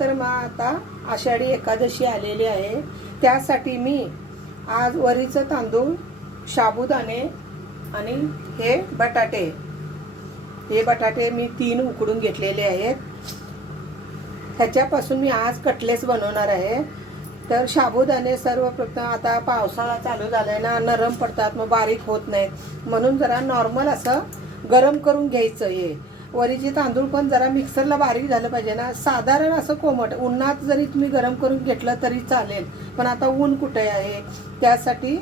तर मग आता आषाढी एकादशी आलेली आहे, त्यासाठी मी आज वरीचं तांदूळ, साबुदाणे आणि हे बटाटे मी 3 उकडून घेतलेले आहेत. ह्याच्यापासून मी आज कटलेट्स बनवणार आहे. तर साबुदाणे सर्वप्रथम आता पावसाळा चालू झालाय ना, नरम पडतात, मग बारीक होत नाहीत, म्हणून जरा नॉर्मल असं गरम करून घ्यायचं. हे वरीचे तांदूळ पण जरा मिक्सरला बारीक झालं पाहिजे ना, साधारण असं कोमट उन्हात जरी तुम्ही गरम करून घेतलं तरी चालेल, पण आता ऊन कुठे आहे, त्यासाठी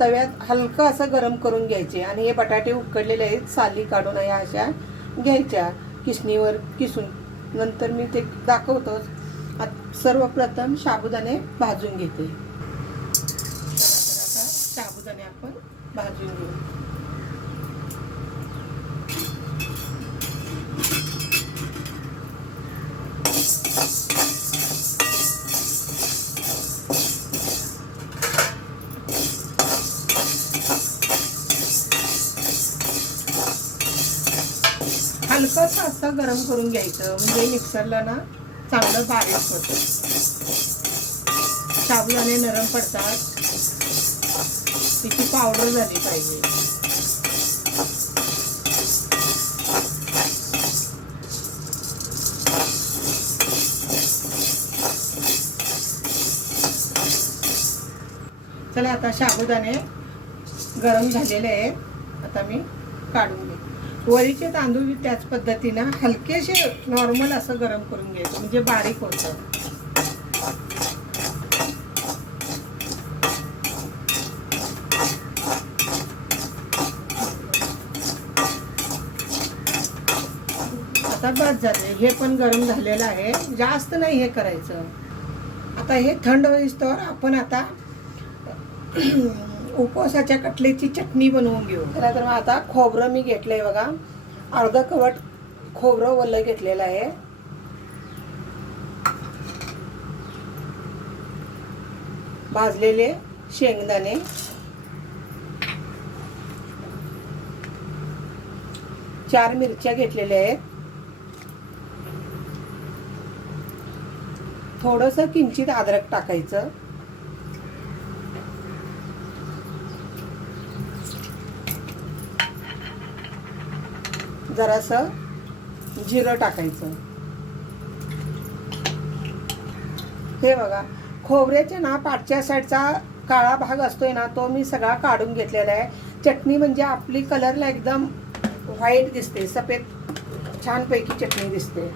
तव्यात हलकं असं गरम करून घ्यायचे. आणि हे बटाटे उकडलेले आहेत, साली काढून ह्या अशा घ्यायच्या, किसणीवर किसून. नंतर मी ते दाखवतोच. सर्वप्रथम साबुदाणे भाजून घेते. आता साबुदाणे आपण भाजून घेऊ. हलकंसं असं गरम करून घ्यायचं, म्हणजे मिक्सरला ना चांगलं बारीक होतं. साबुदाणे नरम पडतात, तिची पावडर झाली पाहिजे. चला आता साबुदाणे गरम झालेले आहेत, आता मी काढून घेते. वरीचे तांदूळ त्याच पद्धतीनं हलकेसे नॉर्मल असं गरम करून घ्यायचं, म्हणजे बारीक होतं. आता बस झाले, हे पण गरम झालेलं आहे, जास्त नाही हे करायचं. आता हे थंड होईस्तोवर आपण आता उपवासाच्या कटलेटची चटणी बनवून घेऊ. तर मग आता खोबरं मी घेतलंय बघा, अर्धा कवट खोबरं वल्ल घेतलेलं आहे. भाजलेले शेंगदाणे, चार मिरच्या घेतलेल्या आहेत, थोडंसं किंचित अद्रक टाकायचं, जरासं जिरं टाकायचं. हे बघा, खोबऱ्याच्या ना पाठच्या साईडचा काळा भाग असतोय ना, तो मी सगळा काढून घेतलेला आहे. चटणी म्हणजे आपली कलरला एकदम व्हाईट दिसते, सफेद छानपैकी चटणी दिसते.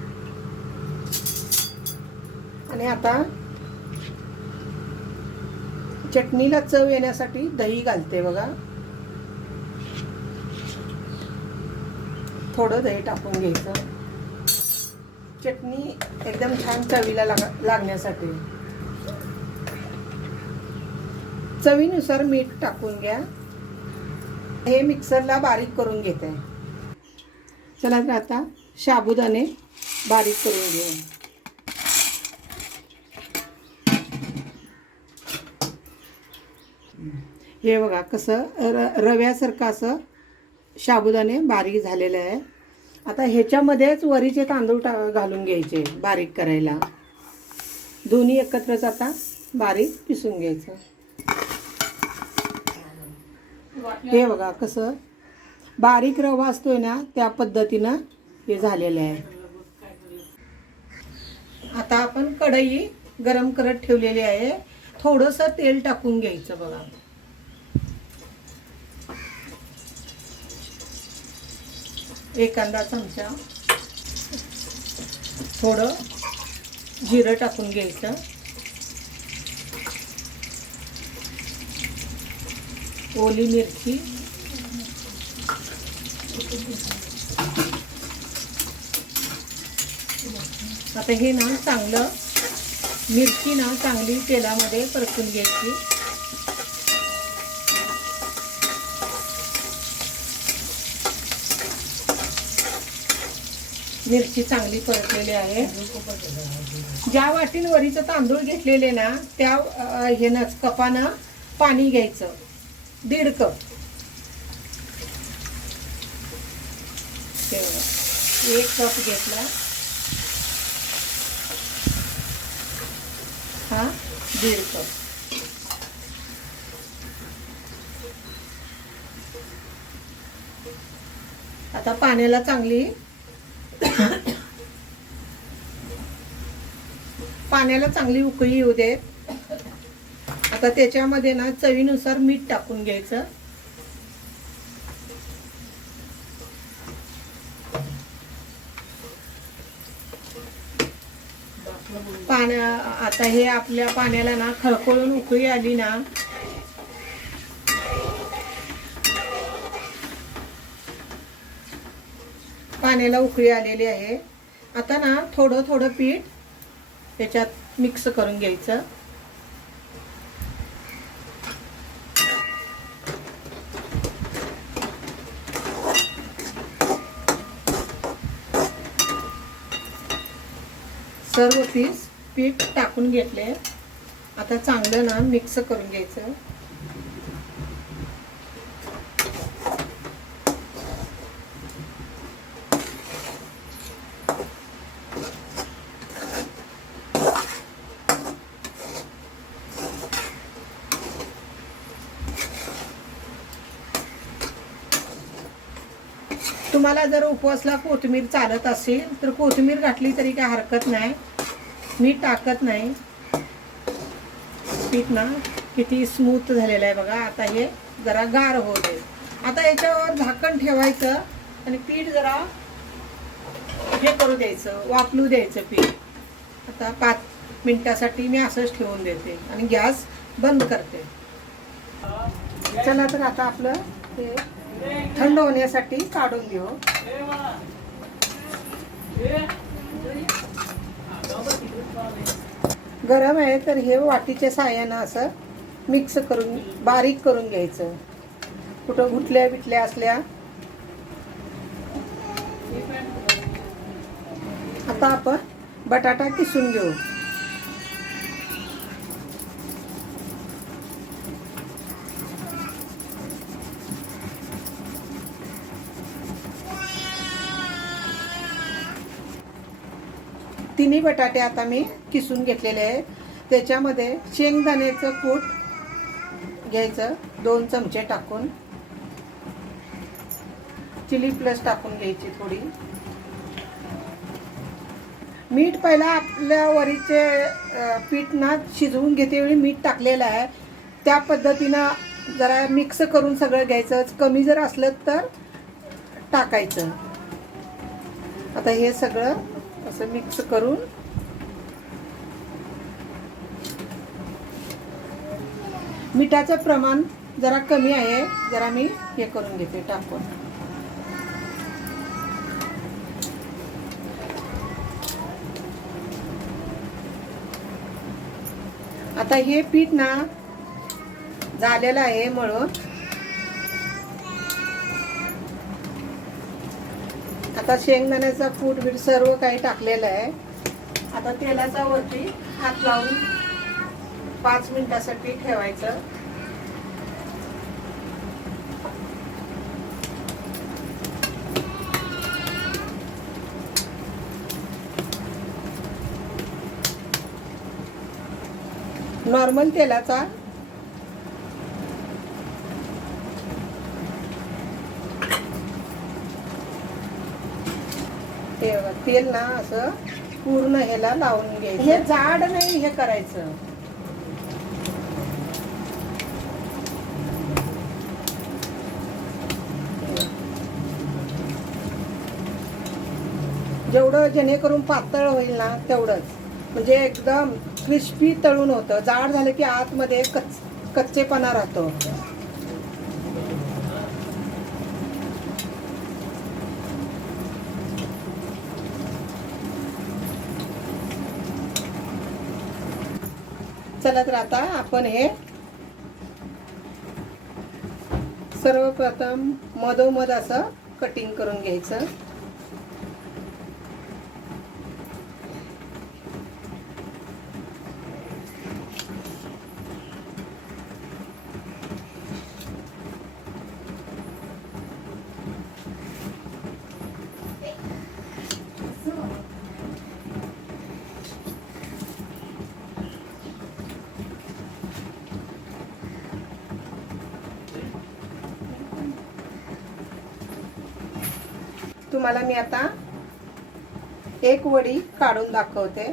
आणि आता चटणीला चव येण्यासाठी दही घालते बघा, थोडं दही टाकून घ्यायचं, चटणी एकदम छान चवीला लागण्यासाठी. चवीनुसार मीठ टाकून घ्या. हे मिक्सरला बारीक करून घेते. चला तर आता साबुदाणे बारीक करून घेऊ. हे बघा कसं रव्यासारखं असं साबुदाणे बारीक झालेले आहे. आता ह्याच्यामध्येच वरीचे तांदूळ घालून घ्यायचे बारीक करायला. दोन्ही एकत्रच आता बारीक पिसून घ्यायचं. हे बघा कसं बारीक रवा असतोय ना, त्या पद्धतीनं हे झालेलं आहे. आता आपण कढई गरम करत ठेवलेली आहे, थोडंसं तेल टाकून घ्यायचं बघा. एखादा चमचा थोडं जिरं टाकून घ्यायचं, ओली मिरची, आता हे ना चांगलं मिरची ना चांगली तेलामध्ये परतून घ्यायची. मिरची चांगली परतलेली आहे. ज्या वाटीन वरीचं तांदूळ घेतलेले ना, त्या ह्यानंच कपानं पाणी घ्यायचं, 1.5 कप. हे बघा, 1 कप घेतला. हा 1.5 कप. आता पाण्याला चांगली उकळी येऊ देत. आता त्याच्यामध्ये ना चवीनुसार मीठ टाकून घ्यायचं. आता हे आपल्या पाण्याला ना खळखळून उकळी आली ना, पाण्याला उकळी आलेली आहे. आता ना थोडं थोडं पीठ त्याच्यात मिक्स करून घ्यायचं. सर्व पीठ टाकून घेतले. आता चांगलं ना मिक्स करून घ्यायचं. तुम्हाला जर उपवासला कोथिंबीर चालत असेल तर कोथिंबीर घातली तरी काय हरकत नाही. मी टाकत नाही. पीठ ना किती स्मूथ झालेलं आहे बघा. आता हे जरा गार होऊ दे. आता याच्यावर झाकण ठेवायचं आणि पीठ जरा हे करू द्यायचं, वाफलू द्यायचं पीठ. आता 5 मिनिटासाठी मी असंच ठेवून देते आणि गॅस बंद करते. चला तर आता आपलं ते थंड होण्यासाठी काढून घेऊ. गरम आहे तर हे वाटीच्या साहाय्यानं असं मिक्स करून बारीक करून घ्यायचं. कुठं गुठल्या बिटल्या असल्या. आता आपण बटाटा किसून घेऊ. तिन्ही बटाटे आता मी किसून घेतलेले आहे. त्याच्यामध्ये शेंगदाण्याचं कूट घ्यायचं 2 चमचे टाकून. चिली प्लस टाकून घ्यायची थोडी. मीठ पहिला आपल्या वरीचे पीठ ना शिजवून घेते वेळी मीठ टाकलेलं आहे. त्या पद्धतीनं जरा मिक्स करून सगळं घ्यायचं. कमी जर असलं तर टाकायचं. आता हे सगळं असं मिक्स करून मिठाचं प्रमाण जरा कमी आहे. जरा मी हे करून घेते टाकून. आता हे पीठ ना झालेलं आहे मळून. आता शेंगदाण्याचा कूट बीट सर्व काही टाकलेलं आहे. आता तेलाचा वरती हात लावून 5 मिनिटासाठी ठेवायचं. नॉर्मल तेलाचा तेल ना असं पूर्ण ह्याला लावून घ्यायचं. हे जाड नाही हे करायचं. जेवढं जेणेकरून पातळ होईल ना तेवढंच, म्हणजे एकदम क्रिस्पी तळून होतं. जाड झालं की आतमध्ये कच्चेपणा राहतो. चला तर आता आपण हे सर्वप्रथम मधोमध असं कटिंग करून घ्यायचं. तुम्हाला मी आता एक वडी काढून दाखवते.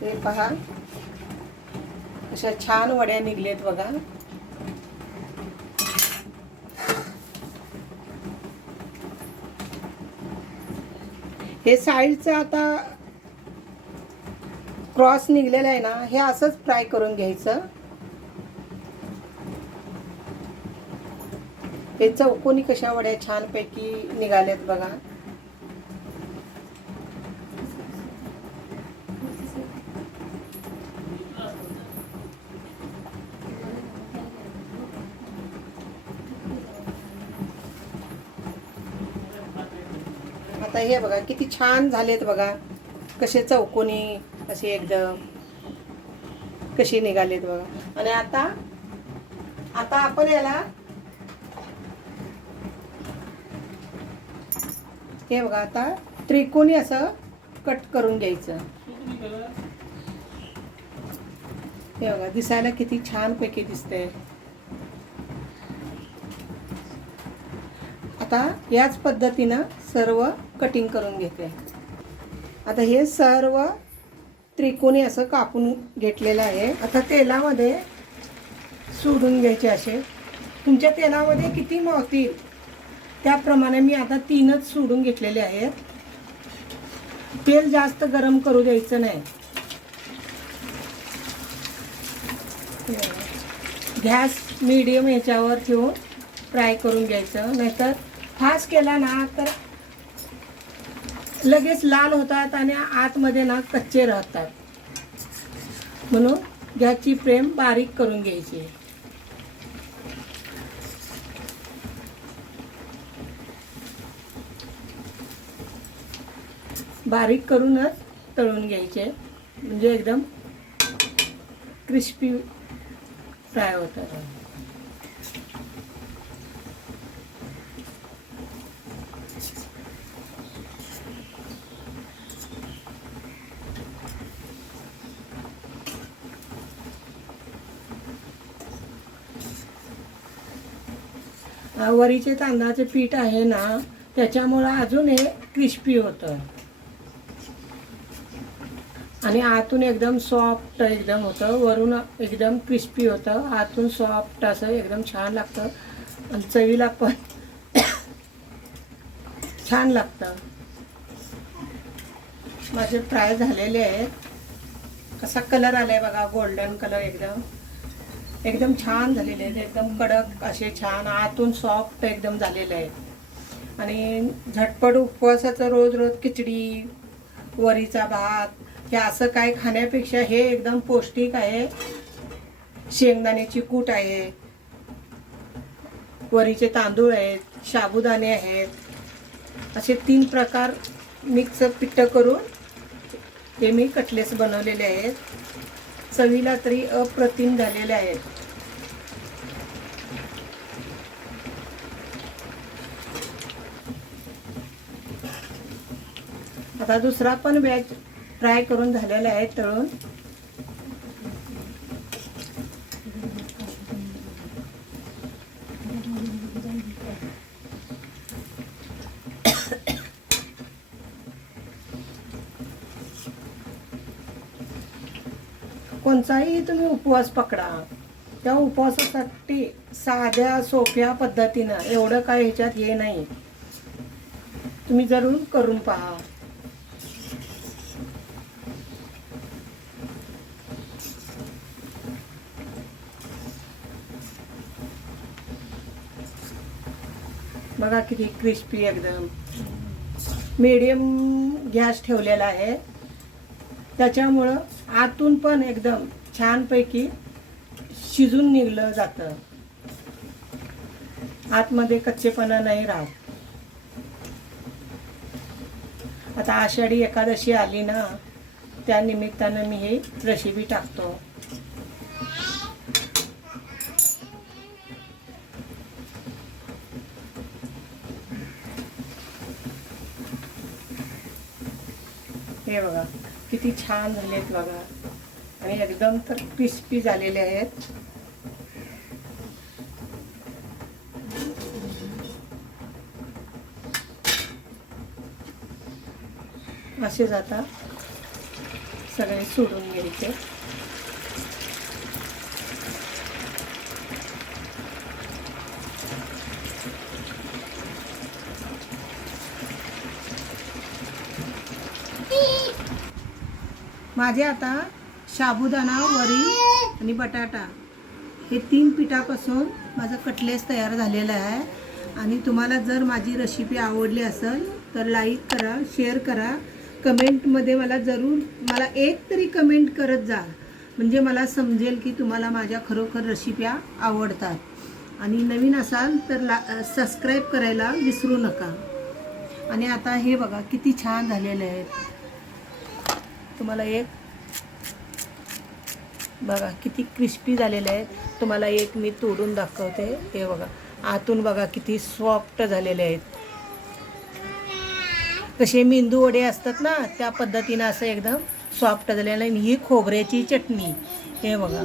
हे पहा, अशा छान वड्या निघलेत बघा. हे साईडचं आता क्रॉस निघलेलं आहे ना, हे असंच फ्राय करून घ्यायचं. हे चौकोनी कशा वड्या छानपैकी निघाल्यात बघा. आता हे बघा किती छान झालेत बघा, कसे चौकोनी असे एकदम कशी निघालेत बघा. आणि आता आपण याला हे बघा आता त्रिकोणी असं कट करून घ्यायचं. हे बघा दिसायला किती छान पैकी दिसतंय. आता याच पद्धतीनं सर्व कटिंग करून घेते. आता हे सर्व त्रिकोणी असं कापून घेतलेलं आहे. आता तेलामध्ये सोडून घ्यायचे. असे तुमच्या तेलामध्ये किती मावतील त्याप्रमाणे मी आता 3च सोडून घेतलेले आहेत. तेल जास्त गरम करू द्यायचं नाही. गॅस मीडियम ह्याच्यावर ठेवून फ्राय करून घ्यायचं. नाहीतर फास्ट केला ना तर लगेच लाल होतात आणि आतमध्ये ना कच्चे राहतात. म्हणून गॅसची फ्लेम बारीक करून घ्यायची. बारीक करूनच तळून घ्यायचे, म्हणजे एकदम क्रिस्पी फ्राय होतात. वरीचे तांदळाचे पीठ आहे ना, त्याच्यामुळं अजून हे क्रिस्पी होतं आणि आतून एकदम सॉफ्ट एकदम होतं. वरून एकदम क्रिस्पी होतं, आतून सॉफ्ट असं एकदम छान लागतं आणि चवीला पण छान लागतं. माझे फ्राय झालेले आहेत. कसा कलर आलाय बघा, गोल्डन कलर एकदम छान झालेले आहेत. एकदम कडक असे छान, आतून सॉफ्ट एकदम झालेले आहेत. आणि झटपट उपवासाचं रोज रोज खिचडी, वरीचा भात हे असं काय खाण्यापेक्षा हे एकदम पौष्टिक आहे. शेंगदाण्याची कूट आहे, वरीचे तांदूळ आहेत, साबुदाणे आहेत, असे 3 प्रकार मिक्स पिट्ट करून हे मी कटलेट्स बनवलेले आहेत. चवीला तरी अप्रतिम झालेले आहेत. आता दुसरा पण बॅच फ्राय करून झालेला आहे तळून. कोणताही तुम्ही उपवास पकडा, त्या उपवासासाठी साध्या सोप्या पद्धतीनं, एवढं काय ह्याच्यात हे नाही, तुम्ही जरूर करून पहा. बघा किती क्रिस्पी एकदम. मीडियम गॅस ठेवलेला आहे, त्याच्यामुळं आतून पण एकदम छानपैकी शिजून निघलं जातं. आतमध्ये कच्चेपणा नाही राहत. आता आषाढी एकादशी आली ना, त्या निमित्तानं मी ही रेसिपी टाकतो. हे बघा किती छान झालेत बघा, आणि एकदम तर क्रिस्पी झालेले आहेत. असेच आता सगळे सोडून घ्यायचे. माझे आता साबुदाणा, वरी आणि बटाटा हे 3 पिठापासून माझं कटलेस तयार झालेलं आहे. आणि तुम्हाला जर माझी रेसिपी आवडली असेल तर लाईक करा, शेअर करा, कमेंटमध्ये मला एक तरी कमेंट करत जा, म्हणजे मला समजेल की तुम्हाला माझ्या खरोखर रेसिप्या आवडतात. आणि नवीन असाल तर सबस्क्राईब करायला विसरू नका. आणि आता हे बघा किती छान झालेले आहेत. तुम्हाला एक बघा किती क्रिस्पी झालेले आहेत. तुम्हाला एक मी तोडून दाखवते. हे बघा आतून बघा किती सॉफ्ट झालेले आहेत. कसे मेंदू वडे असतात ना त्या पद्धतीनं असं एकदम सॉफ्ट झालेलं आहे. ही खोबऱ्याची चटणी हे बघा